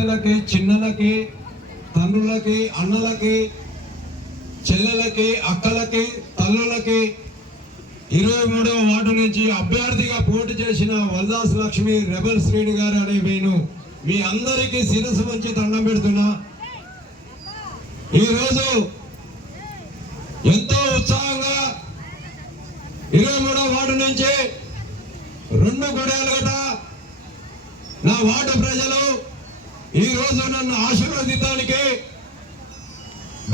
పెద్దలకి, చిన్నలకి, తండ్రులకి, అన్నలకి, చెల్లెలకి, అక్కలకి, తల్లులకి 23వ వార్డు నుంచి అభ్యర్థిగా పోటీ చేసిన వల్దాస్ లక్ష్మి రెబల్ శ్రీని గారు అనే నేను మీ అందరికీ శిరస్సు వంచి దండం పెడుతున్నా. ఈరోజు ఎంతో ఉత్సాహంగా 23వ వార్డు నుంచి 2 గొడవలు గట నా వార్డు ప్రజలు ఈరోజు నన్ను ఆశీర్వదించడానికి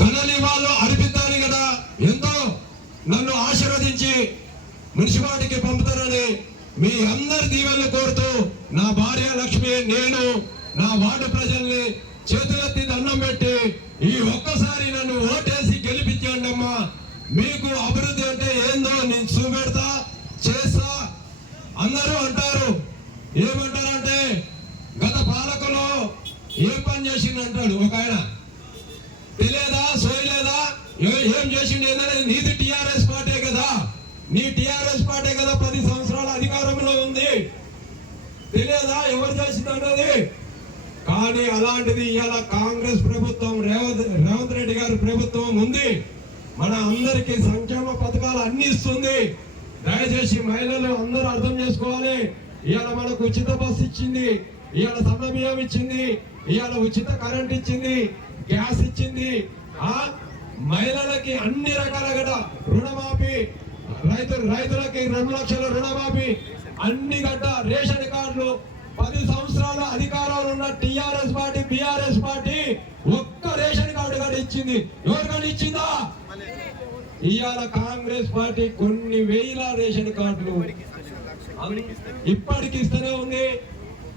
ఘననివాళులు అర్పిస్తాను కదా, ఎంతో నన్ను ఆశీర్వదించి మున్సిపాలిటీకి పంపుతారని మీ అందరి దీవెనలు కోరుతూ నా భార్య లక్ష్మి, నేను నా వార్డు ప్రజల్ని చేతులెత్తి దండం పెట్టి ఈ ఒక్కసారి నన్ను ఓటేసి గెలిపించండి అమ్మా. మీకు అభివృద్ధి అంటే ఏందో నేను చూపెడతా, చేస్తా. అందరూ అంటారు, ఏమంటారంటే గత పాలకులు ఏం పని చేసిండు అంటాడు ఒక ఆయన. తెలియదా, సోయలేదా, ఏం చేసిండు ఏంటనేది నీది టిఆర్ఎస్ పార్టీ కదా, నీ టిఆర్ఎస్ పార్టీ కదా 10 సంవత్సరాల అధికారంలో ఉంది. తెలియదా ఎవరు చేసింది అన్నది? కానీ అలాంటిది ఇవాళ కాంగ్రెస్ ప్రభుత్వం, రేవంత్ రెడ్డి గారి ప్రభుత్వం ఉంది. మన అందరికి సంక్షేమ పథకాలు అన్ని ఇస్తుంది. దయచేసి మహిళలు అందరూ అర్థం చేసుకోవాలి. ఇవాళ మనకు ఉచిత బస్సు ఇచ్చింది, ఇవాళ సన్న బియ్యం ఇచ్చింది, ఇవాళ ఉచిత కరెంట్ ఇచ్చింది, గ్యాస్ ఇచ్చింది. మహిళలకి అన్ని రకాల రుణమాఫీ, రైతులకి 2 లక్షల రుణమాఫీ, అన్ని గడ్డ రేషన్ కార్డులు. 10 సంవత్సరాల అధికారంలో ఉన్న టిఆర్ఎస్ పార్టీ, బిఆర్ఎస్ పార్టీ ఒక్క రేషన్ కార్డు కూడా ఇచ్చింది. ఎవరికైనా ఇచ్చిందా? ఇవాళ కాంగ్రెస్ పార్టీ కొన్ని వేల రేషన్ కార్డులు ఇప్పటికి ఇస్తూనే ఉంది.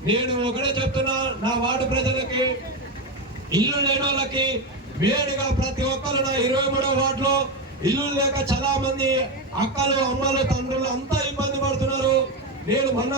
నేను ఒకటే చెప్తున్నా, నా వార్డు ప్రజలకి, ఇల్లు లేని వాళ్ళకి వేడిగా ప్రతి ఒక్కరు నా 23వ వార్డులో ఇల్లు లేక చాలా మంది అక్కలు, అమ్మలు, తండ్రులు అంతా ఇబ్బంది పడుతున్నారు. నేను మొన్న